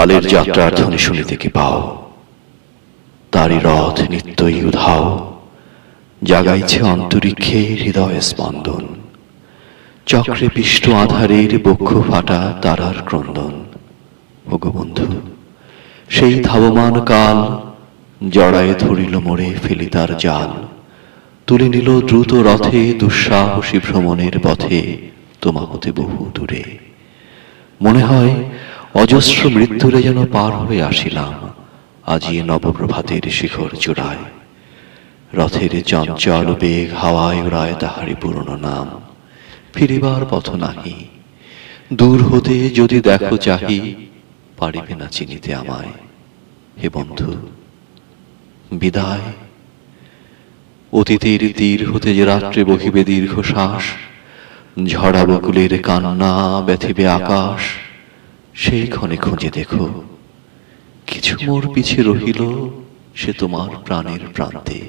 কালের যাত্রার ধ্বনি শুনিতে কি পাও, তারি রথ নিত্যই উধাও, জাগাইছে অন্তরিক্ষে হৃদয় স্পন্দন। চক্রে পিষ্ট আধারের বক্ষ ফাটা তারার ক্রন্দন। ওগো বন্ধু, সেই ধাবমান কাল জড়ায়ে ধরিল মোরে ফেলি তার জাল, তুলে নিল দ্রুত রথে দুঃসাহসী ভ্রমণের পথে তোমা হতে বহু দূরে। মনে হয় অজস্র মৃত্যুরে যেন পার হয়ে আসিলাম আজি নবপ্রভাতের শিখর চূড়ায়। রথের চঞ্চল বেগ হাওয়ায় উড়ায় তাহারি পুরনো নাম, ফিরিবার পথ নাহি। দূর হতে যদি দেখো চাহি, পারিবে না চিনিতে আমায়। হে বন্ধু বিদায়। অতীতের তীর হতে যে রাত্রে বহিবে দীর্ঘশ্বাস, ঝরা বকুলের কান্না ব্যথিবে আকাশ। সেই ক্ষণে খুঁজে দেখো, কিছু মোর পিছে রহিল সে তোমার প্রাণের প্রান্তে।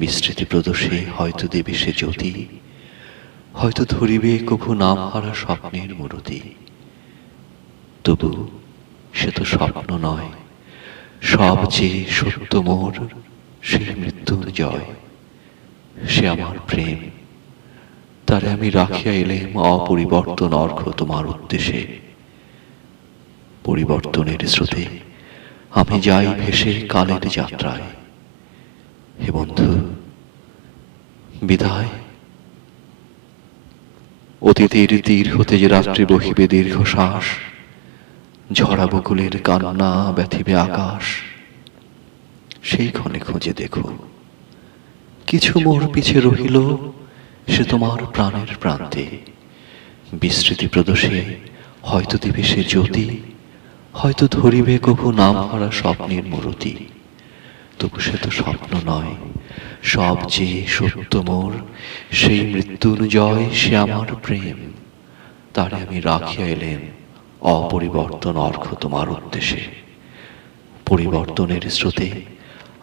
বিস্মৃতি প্রদোষে হয়তো দেবে সে জ্যোতি, হয়তো ধরিবে কভু নাম হারা স্বপ্নের মূরতি। তবু সে তো স্বপ্ন নয়, সবচেয়ে সত্য মোর সেই মৃত্যুর জয়। সে আমার প্রেম, তারে আমি রাখিয়া এলেম অপরিবর্তন অর্ঘ তোমার উদ্দেশ্যে। পরিবর্তনের স্রোতে আমি যাই ভেসে কালের যাত্রায়। হে বন্ধু বিদায়। অতীতের তীর হতে যে রাত্রে বহিবে দীর্ঘশ্বাস, ঝরা বকুলের কান্না ব্যথিবে আকাশ। সেই ক্ষণে খুঁজে দেখো, কিছু মোর পিছে রহিল সে তোমার প্রাণের প্রান্তে। বিস্মৃতি প্রদোষে হয়তো দিবে সে জ্যোতি, হয়তো ধরিবে কভু নাম হারা স্বপ্নের মূরতি। তবু সে তো স্বপ্ন নয়, সবচেয়ে সত্য মোর সেই মৃত্যুর জয়। সে আমার প্রেম, তারে আমি রাখিয়া এলেম অপরিবর্তন অর্ঘ তোমার উদ্দেশ্যে। পরিবর্তনের স্রোতে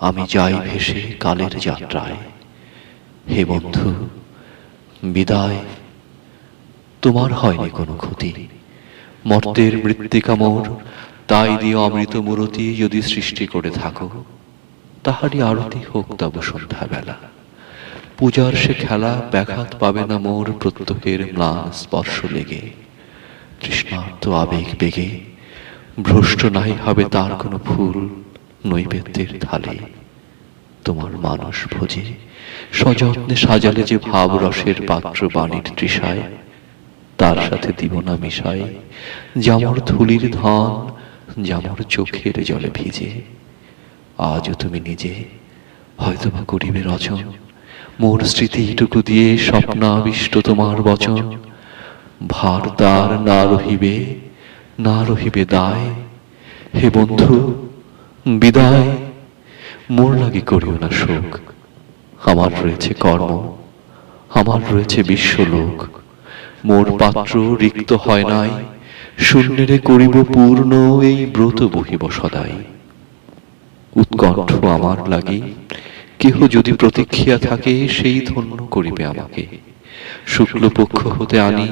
আমি যাই ভেসে কালের যাত্রায়। হে বন্ধু বিদায়। তোমার হয়নি কোনো ক্ষতি, মর্তের মৃত্তিকা মোর, তাই দিয়ে অমৃত মূরতি যদি সৃষ্টি করে থাকো। তাহারই আরতি হোক তব সন্ধ্যা বেলা, পূজার সে খেলা ব্যাঘাত পাবে না মোর প্রত্যহের ম্লান স্পর্শ লেগে। তৃষ্ণার্ত আবেগ বেগে ভ্রষ্ট নাই হবে তার কোনো ফুল নৈবেদ্যের থালে। তোমার মানস ভোজে সযত্নে সাজালে যে ভাব রসের পাত্র বাণীর তৃষায়, তার সাথে দিব না মিশাই যামর ধুলির ধন, যামর চোখের জলে ভিজে। আজও তুমি নিজে হয়তোবা করিবে রচন, মোর স্মৃতিটুকু দিয়ে স্বপ্নাবিষ্ট তোমার বচন। ভার তার না রহিবে, না রহিবে দায়। হে বন্ধু বিদায়। মোর লাগি করিও না শোক, আমার রয়েছে কর্ম, আমার রয়েছে বিশ্বলোক। মোর পাত্র রিক্ত হয় নাই, শূন্যেরে করিব পূর্ণ এই ব্রত বহিব সদাই। উৎকণ্ঠ আমার লাগি কেহ যদি প্রতীক্ষিয়া থাকে, সেই ধন্য করিবে আমাকে। শুক্লপক্ষ হতে আনি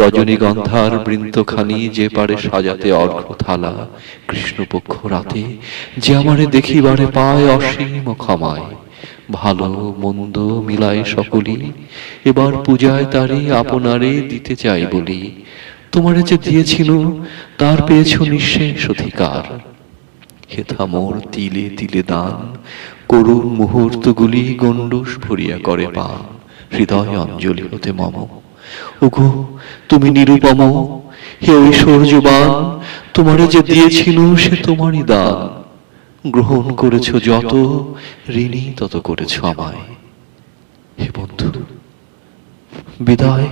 রজনীগন্ধার বৃন্তখানি, যে পারে সাজাতে অর্ঘ্য থালা কৃষ্ণপক্ষ রাতে। যে আমারে দেখিবারে পায় অসীম ক্ষমায়, ভালো মন্দ মিলায় সকলি এবার পূজায় তারে আপনারে দিতে চাই বলি। তোমারে যে দিয়েছিল তার পেয়েছ নিঃশেষ অধিকার। হেথা মোর তিলে তিলে দান, করুণ মুহূর্তগুলি গণ্ডূষ ভরিয়া করে পান হৃদয় অঞ্জলি হতে মম। ওগো তুমি নিরুপম, হে ঐশ্বর্যবান, তোমারে যে দিয়েছিল সে তোমারই দান। গ্রহণ করেছ যত, ঋণী তত করেছ আমায়। হে বন্ধু বিদায়।